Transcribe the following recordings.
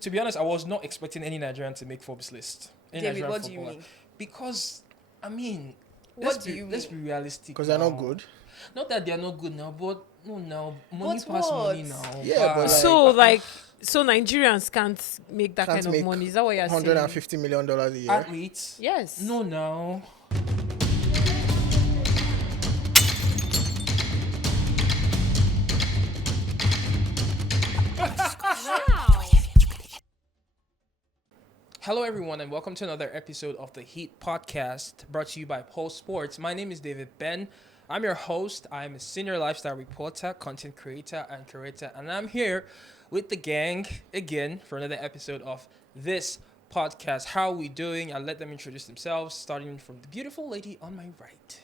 To be honest, I was not expecting any Nigerian to make Forbes list. David, what do you mean? Because, I mean, What do you mean? let's be realistic. Because they're not good. Not that they're not good now, but money But pass what? money now. Yeah, but So Nigerians can't make that Can't kind of make money. Is that what you're saying? $150 million a year. Athletes. Yes. No, now. Hello, everyone, and welcome to another episode of the Heat Podcast, brought to you by Pulse Sports. My name is David Ben. I'm your host. I'm a senior lifestyle reporter, content creator, and curator, and I'm here with the gang again for another episode of this podcast. How are we doing? I'll let them introduce themselves, starting from the beautiful lady on my right.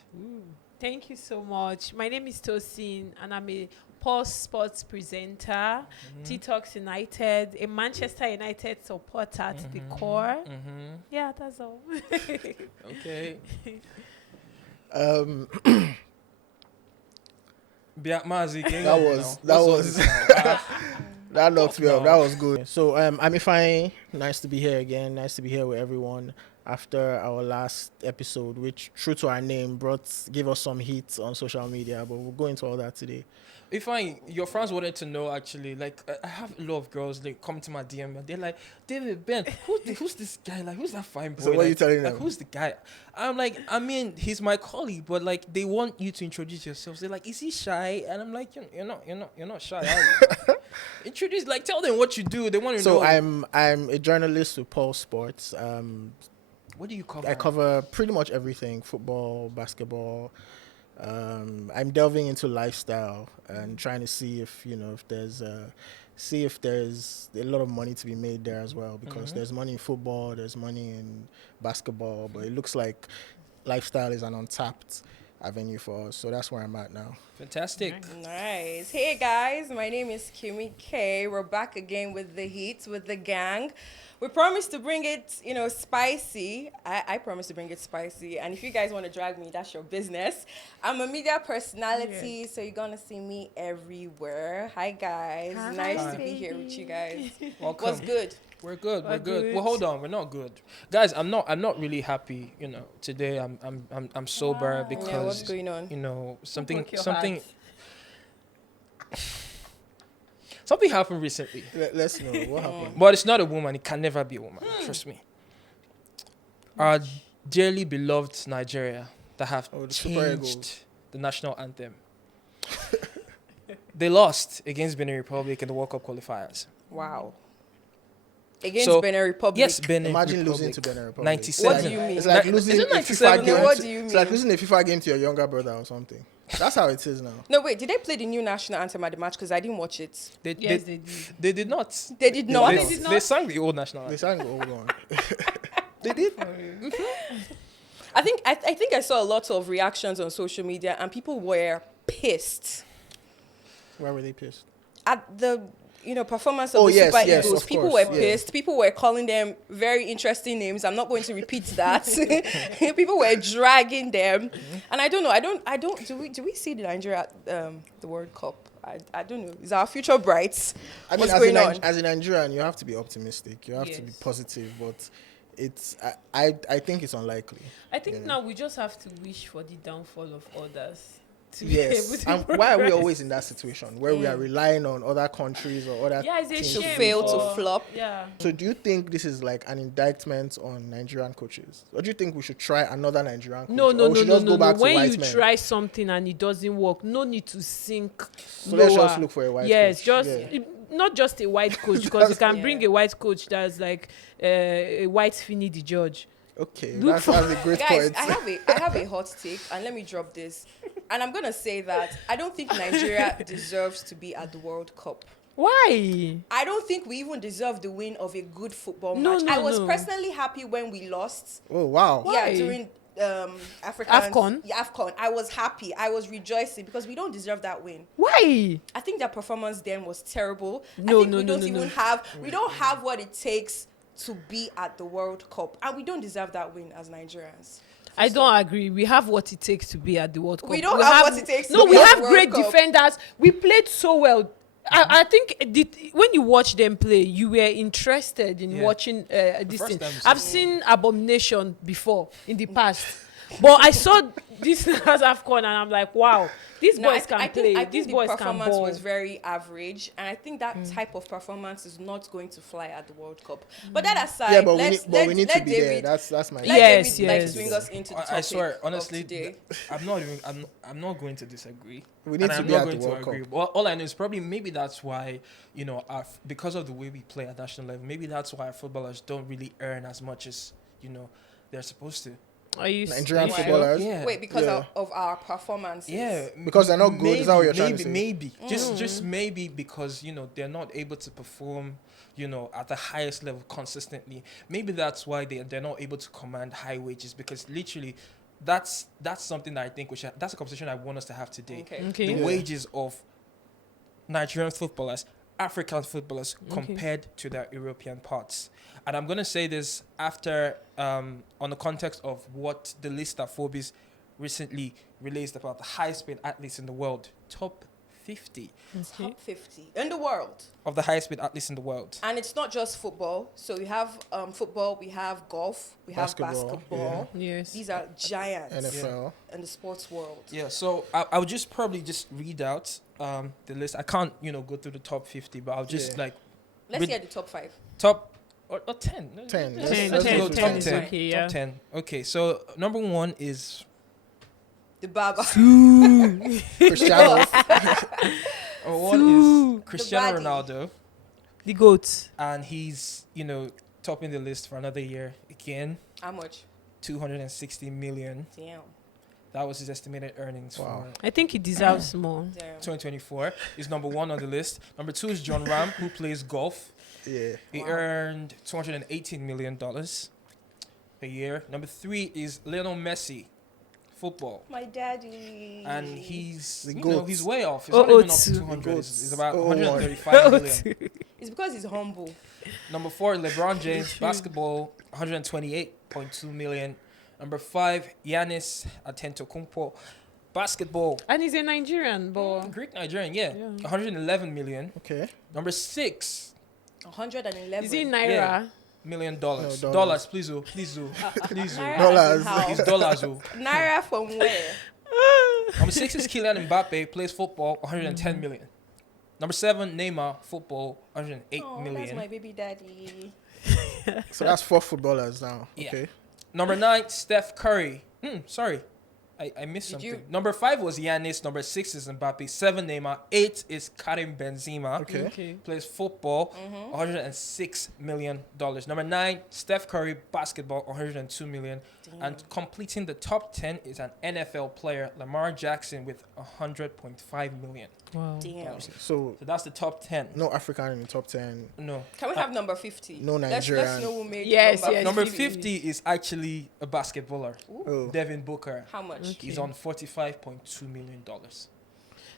Thank you so much. My name is Tosin, and I'm a Pulse Sports presenter, T-Talks United, a Manchester United supporter at the core. Yeah, that's all. Okay. That knocked me up. That was good. So I'm Ifeanyi. Nice to be here again. Nice to be here with everyone after our last episode, which, true to our name, gave us some heat on social media. But we'll go into all that today. Your friends wanted to know, actually, like, I have a lot of girls, they come to my DM and they're like, David, Ben, who's this guy? Like, who's that fine boy? So what are you telling them? Like, who's the guy? I'm like, I mean, he's my colleague, but like, they want you to introduce yourself. They're like, is he shy? And I'm like, you're not shy, are you? Introduce, like, tell them what you do. They want to know. So I'm a journalist with Pulse Sports. What do you cover? I cover pretty much everything: football, basketball. I'm delving into lifestyle and trying to see if there's a lot of money to be made there as well, because there's money in football, there's money in basketball, but it looks like lifestyle is an untapped avenue for us. So that's where I'm at now. Fantastic. Nice. Hey guys, my name is Kimi K. We're back again with the Heat, with the gang. We promised to bring it, spicy. I promised to bring it spicy. And if you guys want to drag me, that's your business. I'm a media personality, so you're going to see me everywhere. Hi, guys. Hi, nice to be here with you guys. Welcome. What's good? We're good. Well, hold on. We're not good, guys. I'm not really happy. Today I'm sober because Yeah, what's going on? Something something happened recently. Let's know what happened. But it's not a woman. It can never be a woman. Trust me. Our dearly beloved Nigeria that have the Super Eagles. changed the national anthem. They lost against Benin Republic in the World Cup qualifiers. Wow. Against Benin Republic. Yes, Benin Imagine Republic. losing to Benin Republic. 97. What do you mean? It's like Is losing it a 97? FIFA game. What do you It's like mean? losing a FIFA game to your younger brother or something. That's how it is now. No, wait. Did they play the new national anthem at the match? Because I didn't watch it. They Did. They did not. They did not. They did not. They sang the old national They anthem. sang the old one. They did. I think I saw a lot of reactions on social media, and people were pissed Why were they pissed? at the performance of Oh, the yes, Super yes, Eagles. of People course, were yeah. pissed. People were calling them very interesting names. I'm not going to repeat that. People were dragging them, and I don't know. Do we see the Nigeria the World Cup? I don't know. Is our future bright? I mean, What's going on? as a Nigerian, you have to be optimistic. You have to be Yes. positive, but I think it's unlikely. I think now we just have to wish for the downfall of others. To Yes. be able And to why are we progress. always in that situation where we are relying on other countries or other Yeah, it's a teams To shame. fail, to but- flop. Yeah. So do you think this is like an indictment on Nigerian coaches? Or do you think we should try another Nigerian coach? No. Or we should just go back to When white you men? try something and it doesn't work, no need to sink. So let's just lower. look for a white Yes, coach. just Yeah. not just a white coach, because you can Yeah. bring a white coach that's like a white Finney the judge. Okay, Look that's a great Guys, point. I have a hot take, and let me drop this. And I'm gonna say that I don't think Nigeria deserves to be at the World Cup. Why? I don't think we even deserve the win of a good football No, match. no, I was no. personally happy when we lost. Oh, wow. Why? Yeah, during African AFCON? Yeah, AFCON. I was happy. I was rejoicing because we don't deserve that win. Why? I think their performance then was terrible. No, I think no, we no, don't no, even no. have we don't have what it takes to be at the World Cup, and we don't deserve that win as Nigerians. I don't agree. We have what it takes to be at the World Cup. We don't have what it takes to No, be we at have the World great Cup. defenders. We played so well. I think when you watch them play, you were interested in Yeah. watching this first thing. time you I've saw seen Abomination before in the past, but I saw this as AFCON and I'm like, wow, these No, boys can play. I think These the boys can performance ball. was very average, and I think that type of performance is not going to fly at the World Cup. But that aside, Yeah, but we let need to be there. David, That's my. let Yes, David like yes. swing us into the topic I swear, honestly, of today. I'm not going to disagree. We need And to I'm be not at going the to World Cup. agree. Well, all I know is probably maybe that's why, because of the way we play at national level, maybe that's why our footballers don't really earn as much as, they're supposed to. Are you Nigerian Why? footballers. Yeah. Wait, because Yeah. of our performances. Yeah, Because they're not good, is that what you're trying to say? Maybe, just maybe because they're not able to perform, at the highest level consistently. Maybe that's why they're not able to command high wages, because literally, that's something that I think that's a conversation I want us to have today. Okay. The Yeah. wages of Nigerian footballers, African footballers compared to their European parts. And I'm going to say this after, on the context of what the list that Forbes recently released about the highest paid athletes in the world. Top 50 Top 50 in the world. of the highest paid athletes in the world. And it's not just football. So we have football, we have golf, we have basketball. Yes. These are giants NFL. in the sports world. Yeah, so I would just probably just read out the list. I can't, go through the top 50, but I'll just Yeah. Let's With- hear the top 5. top or 10. 10. Let's- Let's- let's let's go go top 10. 10. Okay, yeah. Top 10. Okay, so number 1 is The Baba. Cristiano. number 1 is The Cristiano baddie. Ronaldo, The goat. and he's, topping the list for another year again. How much? 260 million. Damn. That was his estimated earnings Wow. for I think he deserves more. Damn. 2024. Is number 1 on the list. Number 2 is John Ram, who plays golf. Yeah. He Wow. earned $218 million a year. Number 3 is Lionel Messi, football. My daddy. And he's, The he's goat. way off. It's Oh, not even oh, up to two. 200. It's, Goats. it's about Oh, 135 million. It's because he's humble. Number 4, LeBron James, basketball, 128.2 million. Number 5, Giannis Antetokounmpo, basketball. And he's a Nigerian, but Greek Nigerian, yeah. Yeah. 111 million. Okay. Number 6, 111. is he Naira? Yeah. $1 million. No, Dollars, please, oh, please, oh, please, oh. Naira Dollars. as in how? It's dollars, oh. Naira from where? Number 6 is Kylian Mbappe, plays football, 110 million. Number 7, Neymar, football, 108 Oh, million. that's my baby daddy. So that's 4 footballers now. Yeah. Okay. Number 9, Steph Curry. Sorry, I missed Did something. you- Number 5 was Giannis. Number 6 is Mbappe. 7, Neymar. 8 is Karim Benzema. Okay. Plays football, Mm-hmm. $106 million. Number 9, Steph Curry, basketball, $102 million. And completing the top 10 is an NFL player, Lamar Jackson, with $100.5 million. Wow. Damn. So So that's the top 10. no African in the top 10. No. Can we have number 50? No Let's Nigerian. know who made Yes, number yes. Number 50. 50 is actually a basketballer, Oh. Devin Booker. How much? Okay. He's on $45.2 million.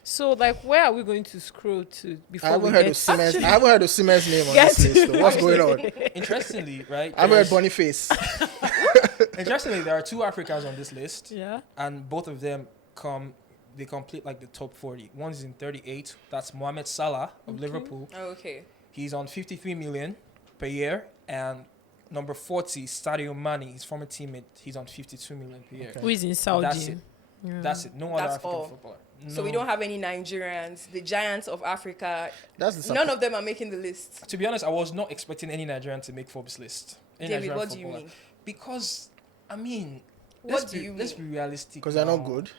So, like, where are we going to scroll to I before haven't we heard get of Siemens. actually- I haven't heard of Siemens' name on Yes. this list. Though. What's going on? Interestingly, right? I haven't heard there's- Boniface. Interestingly, there are 2 Africans on this list, Yeah. and both of them complete like the top 40. One is in 38. That's Mohamed Salah of Liverpool. Oh, okay. He's on 53 million per year, and number 40, Sadio Mane, his former teammate. He's on 52 million per year. Okay. Who is in Saudi? That's it. Yeah. That's it. No other That's African all. footballer. So we No. don't have any Nigerians, the giants of Africa. That's the None of them are making the list. To be honest, I was not expecting any Nigerian to make Forbes list. Any David, Nigerian what do you footballer. mean? Because, I mean, What do you let's mean? be realistic. because they're not now. good.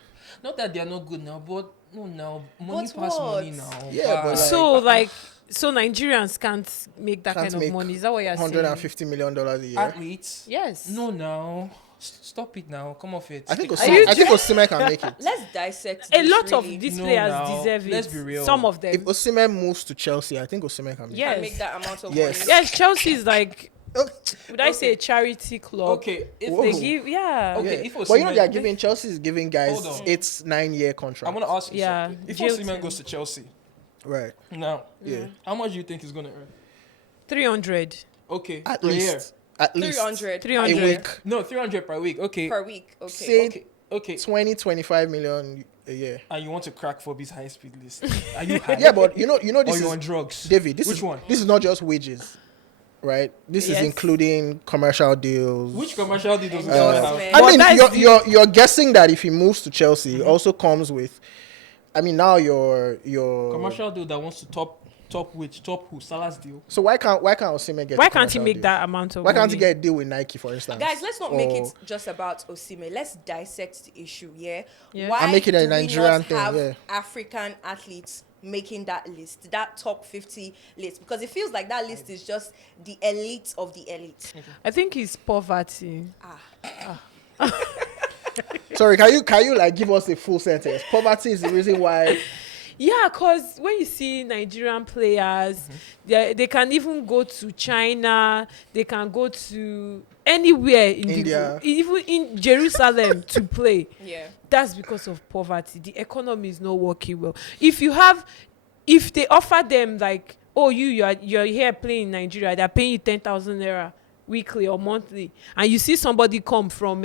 Not that they're not good now, but no, now money But pass money what? now. Yeah, but So Nigerians can't make that Can't kind of make money. Is that what you're saying? $150 million a year. Athletes. Yes. No, now stop it now. Come off it. I think Stick- you Osimhen can make it. Let's dissect A this, lot really. of these No, players now, deserve it. let's be real. Some of them. If Osimhen moves to Chelsea, I think Osimhen can make Yeah. Can make that amount of Yes. money. Yes, Chelsea is like, it. would I say a charity club? Okay, if Whoa. They they give, yeah. Okay, Yeah. if But you know Osimhen- they are giving Chelsea is giving guys Hold on. 8-9 year contracts. I'm gonna ask you Yeah, something. If jail Osimhen term. goes to Chelsea Right. now, Yeah. how much do you think he's gonna earn? 300. Okay, At per least. year. At least. 300 A 300. week. No, 300 per week. Okay, per week. Okay. Say okay. Okay. 25 million a year. And you want to crack Forbes high speed list? Are you high? Yeah, but this or is you're on drugs? David. Which one? This is not just wages, right? This is Yes. including commercial deals. Which commercial did those Endorsement. I But mean, that's you're guessing that if he moves to Chelsea, it also comes with. I mean, now your commercial deal that wants to top who? Salah's deal. So why can't Osimhen get? Why a can't he commercial make deal? that amount of Why can't money? he get a deal with Nike, for instance? Guys, let's not make Or- it just about Osimhen. Let's dissect the issue, yeah? Yeah. Why And make it a do we Nigerian not thing, have yeah. African athletes making that list, that top 50 list? Because it feels like that list is just the elite of the elite. I think it's poverty. Sorry, can you like give us a full sentence? Poverty is the reason why. Yeah, because when you see Nigerian players, they can even go to China, they can go to anywhere in India. even in Jerusalem to play. Yeah. That's because of poverty. The economy is not working well. If they offer them like, oh, you're here playing in Nigeria, they're paying you 10,000 naira weekly or monthly, and you see somebody come from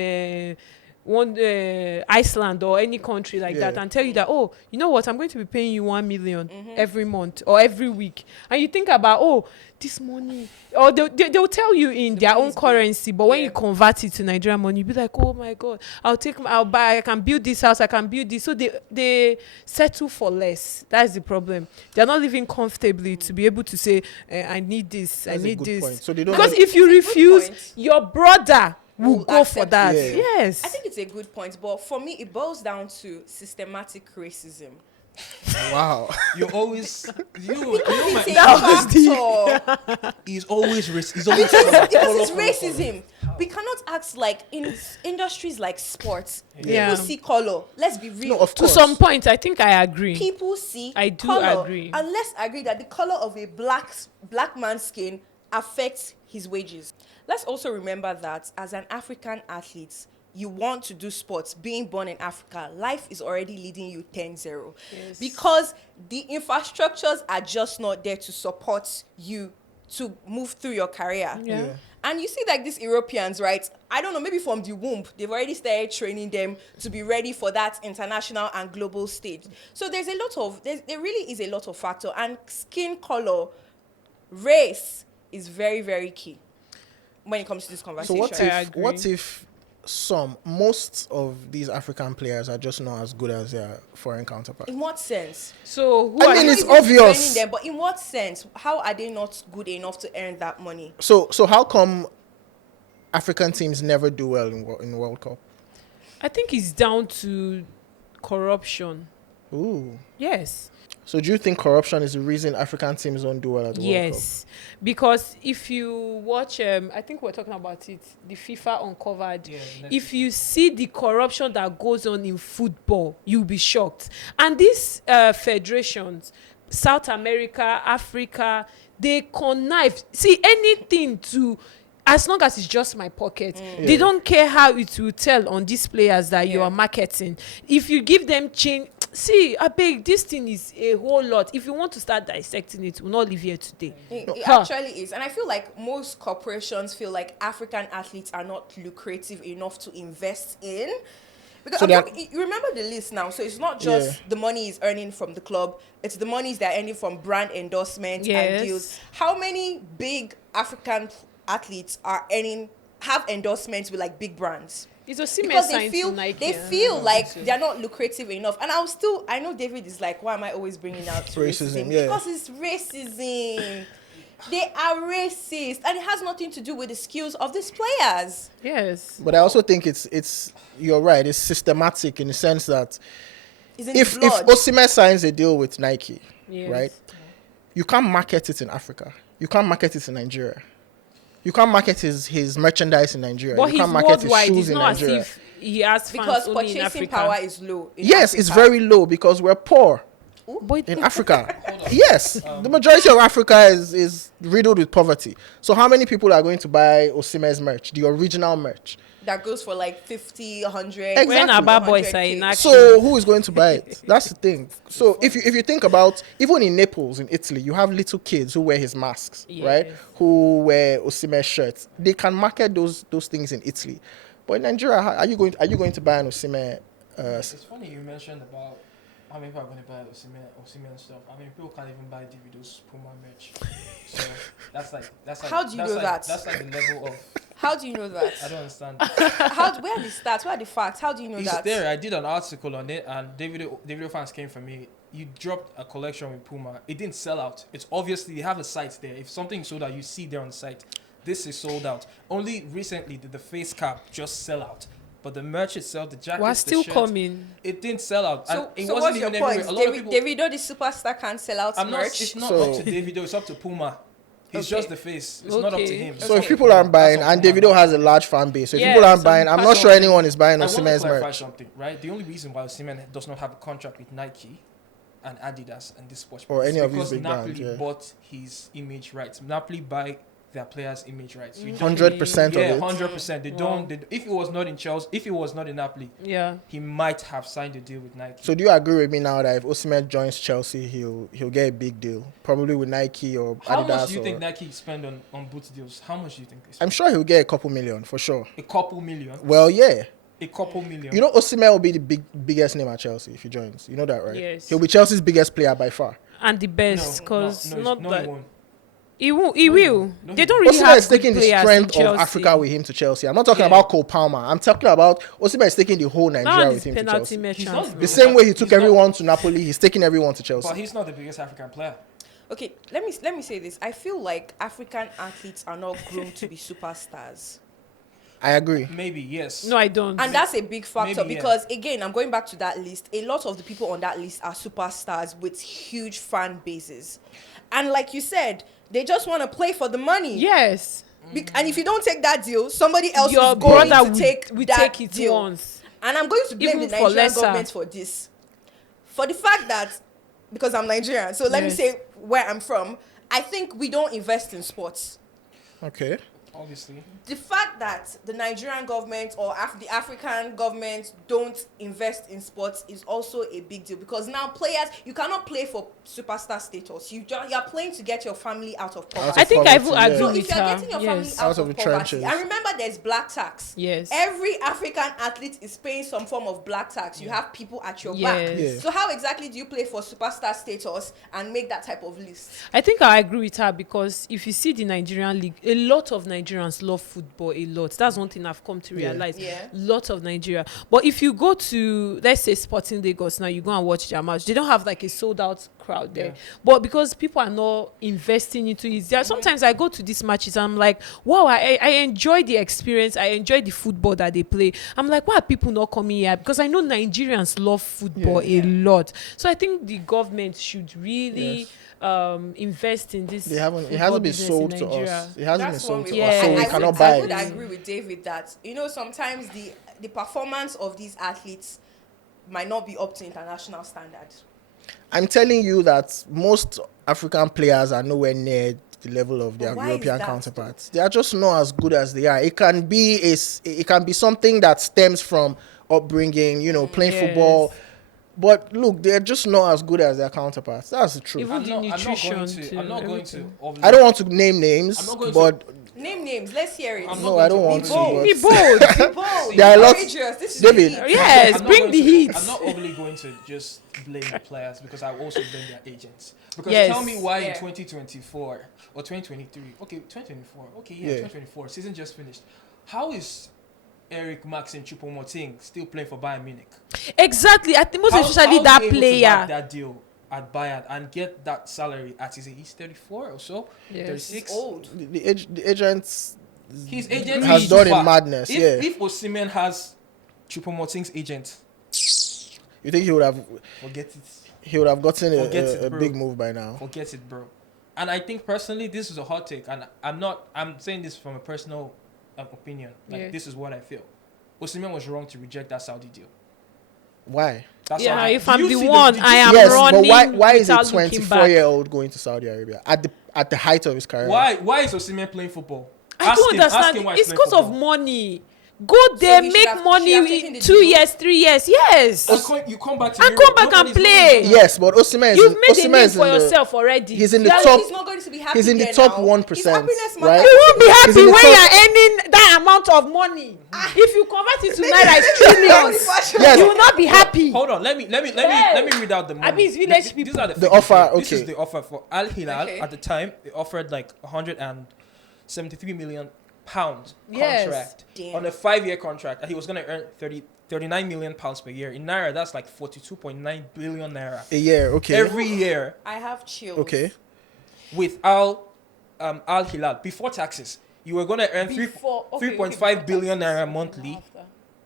Iceland or any country like that Yeah. and tell you that, oh, you know what, I'm going to be paying you 1 million every month or every week, and you think about, oh, this money, or they'll tell you in their own money's good. currency, but when Yeah. you convert it to Nigerian money, you'll be like, oh my god, I'll buy, I can build this house, I can build this. So they settle for less. That's the problem. They're not living comfortably to be able to say, I need this, That's I a need good this. point. So they don't Because have- if you It's a good refuse, point. your brother will Will go for accept that. it. Yes. I think it's a good point, but for me, it boils down to systematic racism. Wow. You're always you It's a factor. he's always he's always Because it's racism. We cannot act like in industries like sports. Yeah. People see color. Let's be real. No, of To course. some point, I think I agree. People see I do color. agree. And let's agree that the color of a black man's skin affects his wages. Let's also remember that as an African athlete, you want to do sports, being born in Africa, life is already leading you 10-0. Yes. Because the infrastructures are just not there to support you to move through your career. Yeah. And you see like these Europeans, right? I don't know, maybe from the womb, they've already started training them to be ready for that international and global stage. So there really is a lot of factor. And skin color, race is very, very key when it comes to this So conversation. what if most of these African players are just not as good as their foreign counterparts? In what sense? So who I are mean, you? it's Not even obvious. training them, but in what sense? How are they not good enough to earn that money? So how come African teams never do well in the World Cup? I think it's down to corruption. Ooh. Yes. So do you think corruption is the reason African teams don't do well at the World Cup? Yes. Because if you watch, I think we're talking about it, the FIFA Uncovered. Yeah, If you see the corruption that goes on in football, you'll be shocked. And these federations, South America, Africa, they connive. See, anything to, as long as it's just my pocket, they Yeah. don't care how it will tell on these players that you Yeah. are marketing. If you give them change, see, I beg, this thing is a whole lot. If you want to start dissecting it, we'll not live here today. It Huh. actually is. And I feel like most corporations feel like African athletes are not lucrative enough to invest in. Because So you remember the list now. So it's not just Yeah. the money is earning from the club. It's the monies they're earning from brand endorsement Yes. and deals. How many big African athletes have endorsements with like big brands? It's a cement Because sign to Nike. they feel like they're not lucrative enough. And I know David is like, why am I always bringing out Racism, racism? yeah. Because it's racism. They are racist, and it has nothing to do with the skills of these players. Yes. But I also think it's you're right. It's systematic in the sense that It's in if the blood. Osimhen signs a deal with Nike, Yes. right? You can't market it in Africa. You can't market it in Nigeria. You can't market his merchandise in Nigeria. But you he's can't market his worldwide. shoes It's in not as Nigeria. if he has fans because only in purchasing Africa. power is low. In Yes, it's Africa. very low because we're poor But in Africa. Yes, the majority of Africa is riddled with poverty. So how many people are going to buy Osimhen's merch, the original merch? That goes for like 50, 100. Exactly. when Abba boys are 100K. in action, So who is going to buy it? That's the thing. So if you think about, even in Naples in Italy, you have little kids who wear his masks, right? Yes. Who wear Osimhen shirts. They can market those things in Italy. But in Nigeria, are you going to buy an Osimhen? It's funny you mentioned about how many people are going to buy Osimhen stuff. I mean, people can't even buy Davido's Puma merch. So that's like. How do you know that? That's like the level of. How do you know that? I don't understand. Where are the stats? Where are the facts? How do you know It's that? there. I did an article on it, and Davido fans came from me. You dropped a collection with Puma. It didn't sell out. It's obviously they have a site there. If something is sold out, you see there on the site. This is sold out. Only recently did the face cap just sell out. But the merch itself, the jacket, We're the still shirt, coming. it didn't sell out. So, And it so wasn't what's your even point? everywhere. A lot of people. Davido, the superstar, can't sell out merch. It's not So- up to Davido. It's up to Puma. He's Okay. just the face. It's not up to Okay. him. So if people aren't buying, and Davido has a large fan base, so if Yeah, people aren't some buying, I'm not person- sure anyone is buying I want to Osimhen's clarify merch. something, right? The only reason why Osimhen does not have a contract with Nike and Adidas and this sports Or is any of these because big Napoli brands, yeah. bought his image rights. Napoli buy their players' image rights. You don't 100% of yeah, it. 100%. They Wow. don't. If it was not in Chelsea, if it was not in Napoli, Yeah. he might have signed a deal with Nike. So do you agree with me now that if Osimhen joins Chelsea, he'll get a big deal, probably with Nike or How Adidas? much do you or, think Nike spend on boot deals? How much do you think they I'm spend? sure he'll get a couple million for sure. A couple million. Well, yeah. A couple million. You know, Osimhen will be the biggest name at Chelsea if he joins. You know that, right? Yes. He'll be Chelsea's biggest player by far. And the best, because no, not no, that he won't. he will. He No, will. no, They he don't won't. really Osimhen have is good taking the players in strength of Chelsea. Africa with him to Chelsea. I'm not talking Yeah. about Cole Palmer. I'm talking about Osimhen is taking the whole Now Nigeria and with his him to penalty Chelsea. merchant. He's not The same way he took He's not- everyone to Napoli, he's taking everyone to Chelsea. But he's not the biggest African player. Okay, let me say this. I feel like African athletes are not grown to be superstars. I agree. Maybe yes. No, I don't. And that's a big factor Maybe, yeah. because, again, I'm going back to that list. A lot of the people on that list are superstars with huge fan bases. And like you said, they just want to play for the money. yes. And if you don't take that deal, somebody else Your is going brother to take will that take it deal. once. And I'm going to blame Even the for Nigerian lesser. government for this. For the fact that, because I'm Nigerian, so let me Yes. say where I'm from, I think we don't invest in sports. Okay. Obviously. The fact that the Nigerian government or the African government don't invest in sports is also a big deal because now players, you cannot play for superstar status. You're playing to get your family out of poverty. Out I of think I will poverty, agree So yeah. if with you're her. getting your family Yes. out Out of of the poverty, trenches. and remember there's black tax. Yes. Every African athlete is paying some form of black tax. You have people at your back. Yes. Yeah. So how exactly do you play for superstar status and make that type of list? I think I agree with her because if you see the Nigerian league, a lot of Nigerians love football a lot. That's one thing I've come to Yeah. realize. Yeah. Lot of Nigeria. But if you go to, let's say, Sporting Lagos now, you go and watch their match. They don't have like a sold out crowd there. Yeah. But because people are not investing into it, there are sometimes I go to these matches and I'm like, wow, I enjoy the experience. I enjoy the football that they play. I'm like, why are people not coming here? Because I know Nigerians love football Yeah. a lot. So I think the government should really Yes. invest in this. They haven't. It football hasn't been business sold in to Nigeria. us. It hasn't been That's one sold way. to Yeah. us, so we I cannot would, buy I would it. agree with David that, sometimes the performance of these athletes might not be up to international standard. I'm telling you that most African players are nowhere near the level of their But why is European that, counterparts. They are just not as good as they are. It can be something that stems from upbringing, playing Yes. football. But look, they're just not as good as their counterparts. That's the truth. Even the nutrition I'm not going too, to. I don't want to name names, I'm not going but Name names. Let's hear it. I'm no, not I going don't want be to. bold. Be But bold. Be bold. There are lots- Courageous. This is David. the heat. Yes, I'm not bring going the to- heat. I'm not overly going to just blame the players because I also blame their agents. Because Yes. tell me why in Yeah. 2024 or 2023, okay, 2024, okay, yeah, Yeah. 2024, season just finished. How is Eric Maxim Choupo-Moting still playing for Bayern Munich? Exactly. I think most How especially is that he able to back player. that deal at Bayern and get that salary at he's 34 or so, Yes. 36. He's old. the agents His agent has is done super. in madness. If Yeah. Osimhen has Choupo-Moting's agent, You think he would have forget it. gotten Forget it, a bro. big move by now? Forget it, bro. And I think personally, this is a hot take, and I'm saying this from a personal opinion. Like Yeah. this is what I feel. Osimhen was wrong to reject that Saudi deal. Why? That's Yeah, how if did I'm you the see one, did I you am see- Yes, but running why is a without looking 24-year-old going to Saudi Arabia at the height of his career? Why is Osimhen playing football? I don't Ask understand. him why he's It's playing because of football. money. Go there, he should make have- money should have taken in the 2 deal. years, 3 years. Yes. You come back to And Europe, come back and nobody's play. looking- Yes, but Osimhen is You've made a Osimhen name is for in the- yourself already. He's in the Yeah, top. he's not going to be happy He's in the there top now. 1%, His happiness right? You won't be He's happy in when the top- you're earning that amount amount of money. If you convert it to naira, it's trillions. Yes. You will not be happy. Hold on, let me read out the money. I mean, it's village These people. are the The figures offer, here. This is okay. the offer for Al Hilal. Okay. At the time, they offered like 173 million pound Yes. contract Damn. on a 5-year contract, and he was going to earn 39 million pounds per year. In naira, that's like 42.9 billion naira A year, okay. every year I have chills. Okay. with Al Hilal before taxes. You were going to earn Before- okay, 3.5 billion before naira taxes. monthly, After.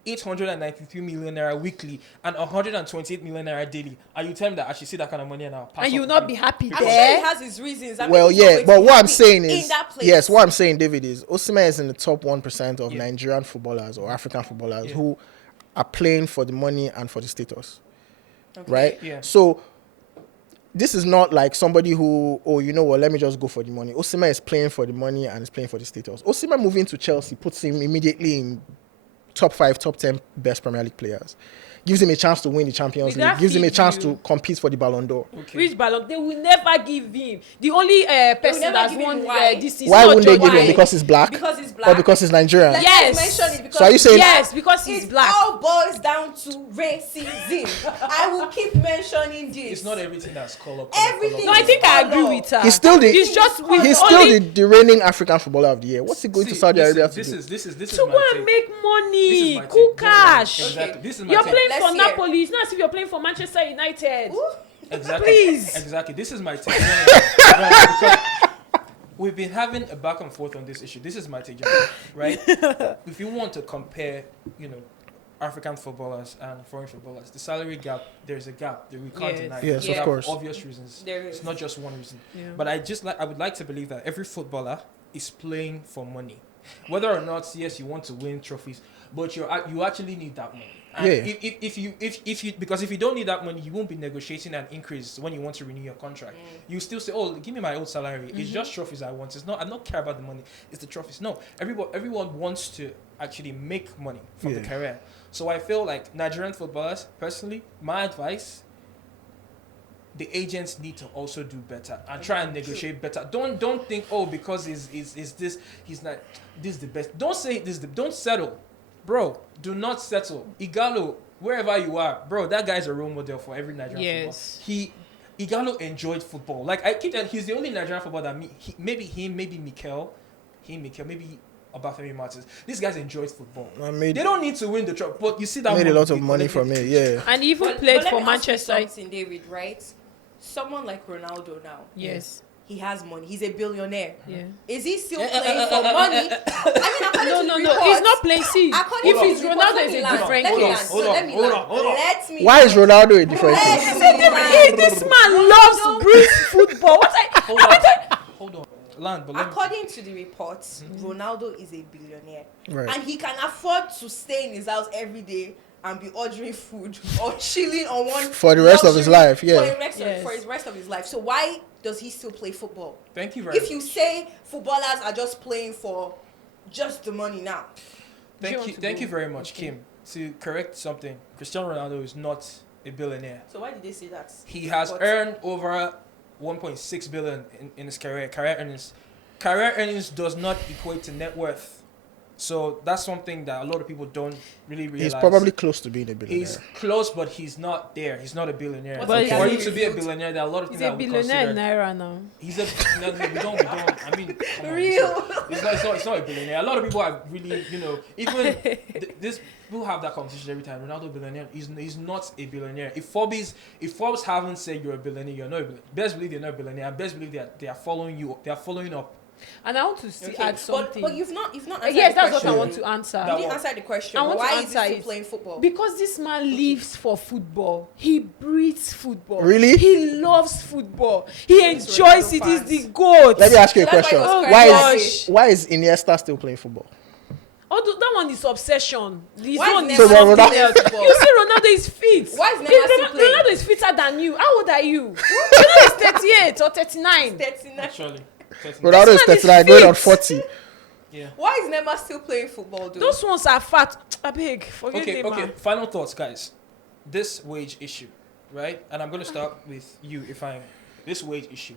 893 million naira weekly, and 128 million naira daily. And you tell me that I should see that kind of money and I'll pass And you will up not be to happy I'm sure there. he has his reasons. Well, he's not yeah, going but to be what I'm happy saying in is, that place. yes, what I'm saying, David, is Osimhen is in the top 1% of Yeah. Nigerian footballers or African footballers Yeah. who are playing for the money and for the status, Okay. right? Yeah. So this is not like somebody who, oh, you know what, let me just go for the money. Osimhen is playing for the money and is playing for the status. Osimhen moving to Chelsea puts him immediately in top 5, top 10 best Premier League players. Gives him a chance to win the Champions With League. that Gives him a chance fee, to compete for the Ballon d'Or. Okay. Which ballon? They will never give him. The only person never that's give him won why? this is Why not wouldn't they give Joe him? Biden. Because he's black? Because he's black. Or because he's Nigerian? Let's Yes. mention it because So are you saying- Yes, because he's it black. all boils down to racism. I will keep mentioning this. It's not everything that's color. Everything No, I think I agree with her. He's still the It's just with he's only still the reigning African footballer of the year. What's he going to Saudi Arabia to This do? is this to is my go and take. make This is money, my take. cool No, no, no. cash. Exactly. This is my You're take. playing Let's for hear. Napoli. It's not as if you're playing for Manchester United. Ooh. Exactly. Please. Exactly. This is my take. Right, because we've been having a back and forth on this issue. This is my take, right? If you want to compare, African footballers and foreign footballers, the salary gap, there's a gap that we can't Yes. deny. Yes, For of course. obvious reasons. There is. It's not just one reason. Yeah. But I would like to believe that every footballer is playing for money, whether or not yes you want to win trophies, but you actually need that money. And Yeah. if you because if you don't need that money, you won't be negotiating an increase when you want to renew your contract. You still say, oh, give me my old salary. It's just trophies I want. It's not. I'm not care about the money. It's the trophies. No, everyone wants to actually make money from the Yeah. career. So I feel like Nigerian footballers, personally, my advice, the agents need to also do better and try and negotiate better. Don't think, oh, because he's not this is the best. Don't say this. Don't settle, bro. Do not settle. Igalo, wherever you are, bro. That guy's a role model for every Nigerian Yes. football. Igalo enjoyed football. Like I keep that he's the only Nigerian footballer that maybe Mikel, maybe Obafemi Martins. These guys enjoyed football. I made They don't need to win the trophy, but you see that made a money, lot of they money collect from it. it. Yeah. And he even But played let for me ask you Manchester. something, David, right? Someone like Ronaldo now. Yes. He has money. He's a billionaire. Yeah. Is he still playing for money? No, he's not playing. See, According if to it's the Ronaldo, report, it's a let me different land. case. Hold on. Let me Why is land. Ronaldo a different Let case? me land. This man loves Greece football. What Hold on. Land, but let me. According to the reports, Ronaldo is a billionaire. Right. And he can afford to stay in his house every day and be ordering food or chilling on one For the rest of his luxury- life, yeah. For his rest of his life. So why does he still play football? Thank you very If much. you say footballers are just playing for just the money now. Thank you very much, Kim. To correct something, Cristiano Ronaldo is not a billionaire. So why did they say that? He has earned over 1.6 billion in his career. Career earnings does not equate to net worth. So that's something that a lot of people don't really realize. He's probably close to being a billionaire. He's close, but he's not there. He's not a billionaire. But For he him to be a revealed- billionaire, there are a lot of He's things a that we billionaire in consider. Naira now. He's a no, we don't. I mean, come on, Real. It's not a billionaire. A lot of people are really, even this people have that conversation every time. Ronaldo billionaire. He's not a billionaire. If Forbes haven't said you're a billionaire, you're not a billionaire. Best believe you're not a billionaire. And best believe they are following you. They are following up. And I want to add something. But you've not answered Yes, the that's what question. I want to answer. You didn't answer the question. I want to Why is he answer still it. playing football? Because this man lives for football. He breathes football. Really? He loves football. He He's enjoys Ronaldo it. He's fans. the goat. Let me ask you a So that's question. why he was Oh, Why gosh. why is Iniesta still playing football? Although that one is obsession. His Why is own is Neymar So something Ronaldo- else. You see, Ronaldo is fit. Why is Neymar still playing? Ronaldo is fitter than you. How old are you? Ronaldo is 38 or 39. 39. Actually, Ronaldo is man is 39, going on fit. 40. yeah. Why is Neymar still playing football, dude? Those ones are fat. I beg. Forget Okay. Neymar. Final thoughts, guys. This wage issue, right? And I'm going to start with you, this wage issue.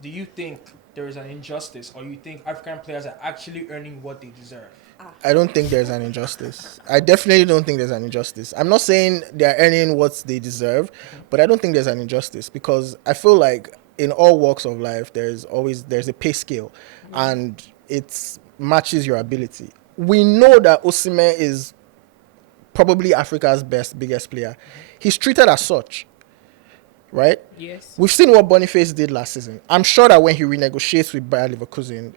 Do you think there is an injustice, or you think African players are actually earning what they deserve? I don't think there's an injustice. I definitely don't think there's an injustice. I'm not saying they're earning what they deserve, but I don't think there's an injustice because I feel like in all walks of life there's a pay scale, and it matches your ability. We know that Osimhen is probably Africa's biggest player. He's treated as such, right? Yes. We've seen what Boniface did last season. I'm sure that when he renegotiates with Bayer Leverkusen,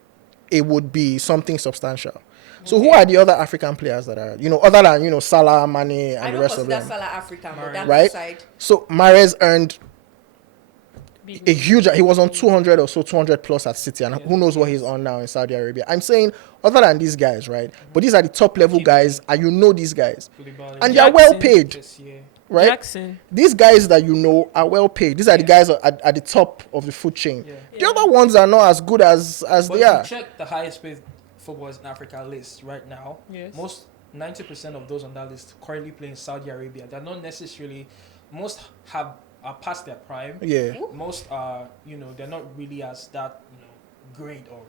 it would be something substantial. So who are the other African players that are, other than, Salah, Mane, I and the don't rest of consider them? Salah African, but that's Right? side. So Mahrez earned Big a huge, he was on 200 or so, 200 plus at City, and Yeah. who knows what he's on now in Saudi Arabia. I'm saying other than these guys, right? But these are the top level guys, and you know these guys. Koulibaly, And they are well Jackson. paid, this year. right? Jackson. These guys that you know are well paid. These are the guys at the top of the food chain. Yeah. The other ones are not as good as But they if are. you check the highest paid footballers in Africa list right now, Yes. most 90% of those on that list currently play in Saudi Arabia. They're not necessarily, most are past their prime. Yeah. Most are, they're not really as that, great or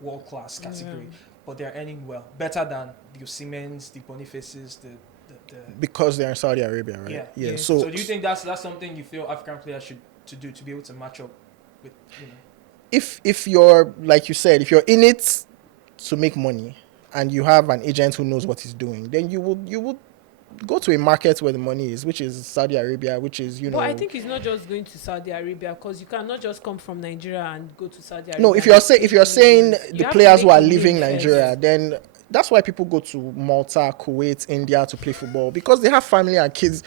world class category, but they're earning well, better than the Osimhens, the Bonifaces, the Because they're in Saudi Arabia, right? yeah. Yeah. So So do you think that's something you feel African players should to do to be able to match up with, if you're, like you said, if you're in it to make money and you have an agent who knows what he's doing, then you would go to a market where the money is, which is Saudi Arabia, which is, But I think it's not just going to Saudi Arabia because you cannot just come from Nigeria and go to Saudi Arabia. no, if you're saying You the have to players who make are a name leaving first. Nigeria, then that's why people go to Malta, Kuwait, India to play football, because they have family and kids.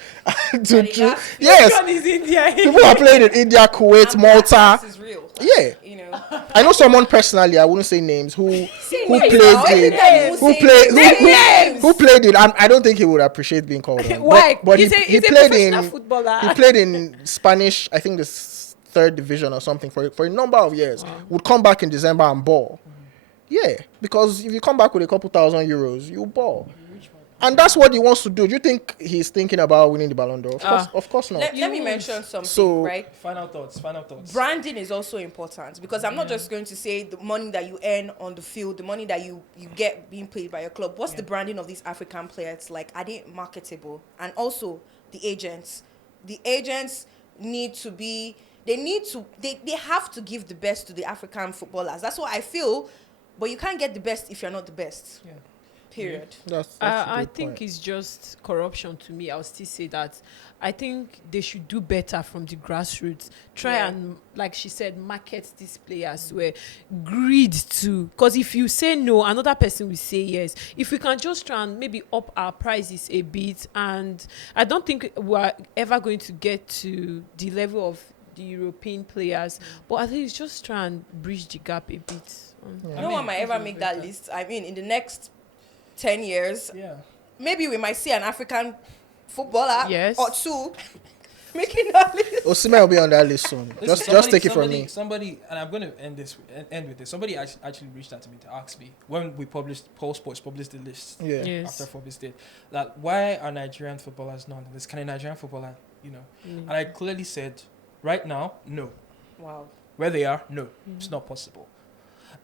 they got- Yes, Which one is India? people are playing in India, Kuwait, And that Malta. class is real. Yeah, You know. I know someone personally. I wouldn't say names. Who names played now. Every in time you who say played names. who played in. I don't think he would appreciate being called on. Why? But he's he a played professional in footballer. he played in Spanish. I think the third division or something for a number of years. Would come back in December and ball. Yeah, because if you come back with a couple €1,000, you ball. And that's what he wants to do. Do you think he's thinking about winning the Ballon d'Or? Of course not. Let me mention something, So- right? final thoughts? Branding is also important because I'm not just going to say the money that you earn on the field, the money that you get being paid by your club. What's the branding of these African players like? Are they marketable? And also the agents. The agents need to be. They have to give the best to the African footballers. That's what I feel. But you can't get the best if you're not the best. Yeah. Period. That's a I good think point. it's just corruption to me. I'll still say that. I think they should do better from the grassroots. Try Yeah. and, like she said, market these players where greed too. Because if you say no, another person will say yes. If we can just try and maybe up our prices a bit, and I don't think we're ever going to get to the level of the European players, but at least just try and bridge the gap a bit. No one might ever make that list. I mean, in the next 10 years, Yeah. maybe we might see an African footballer Yes. or two making that list. Osimhen will be on that list soon. Just take it from me. Somebody, and I'm going to end with this. Somebody actually reached out to me to ask me when we Pulse Sports published the list Yeah. Yes. after Forbes did, that why are Nigerian footballers not on this? Can a Nigerian footballer, And I clearly said, right now, no. Wow. Where they are, no, it's not possible.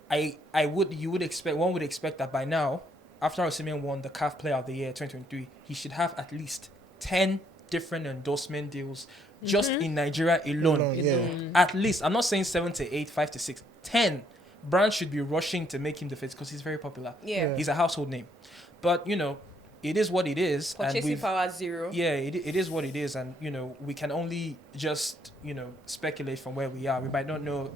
One would expect that by now, after Osimhen won the CAF Player of the Year 2023, he should have at least 10 different endorsement deals just in Nigeria alone. Yeah. At least, I'm not saying 7 to 8, 5 to 6, 10. Brands should be rushing to make him the face because he's very popular. Yeah. He's a household name. But, it is what it is. Purchasing power zero. Yeah, it is what it is. And, we can only just, speculate from where we are. We might not know,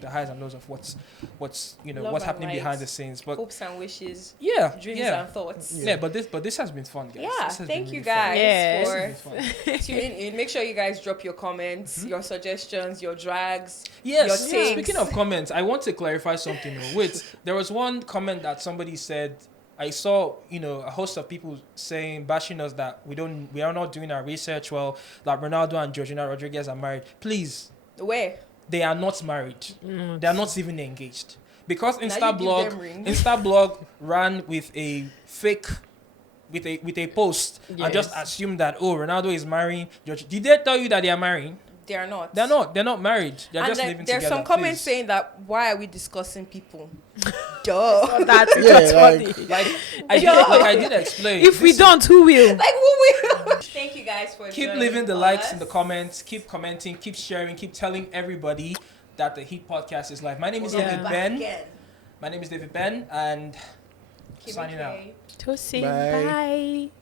the highs and lows of what's Love what's and happening behind light. the scenes. But Hopes and wishes, yeah, dreams yeah. and thoughts. Yeah, but this has been fun, guys. Yeah, This has thank been you really fun. guys Yes. This for has been fun. tuning in. Make sure you guys drop your comments, your suggestions, your drags. Yes. Your takes. Speaking of comments, I want to clarify something. Wait, there was one comment that somebody said. I saw, a host of people bashing us that we are not doing our research well. That Ronaldo and Georgina Rodriguez are married. Please, Where? they are not married. They are not even engaged. Because Now you give them ring. Instablog ran with a fake, with a post and Yes. just assumed that Ronaldo is marrying George. Did they tell you that they are marrying? they are not. They're not married. They're And just then living there's together. some comments Please. saying that why are we discussing people? Duh. Oh, that's Yeah, funny. like- I did explain. If we This- don't, who will? Like who will? Thank you guys for keep joining leaving the likes us. in the comments, keep commenting, keep sharing, keep telling everybody that the Heat podcast is live. My name is We'll be David back Ben. again. My name is David Ben, and Kimmy signing out. K. Tosin, Bye. bye.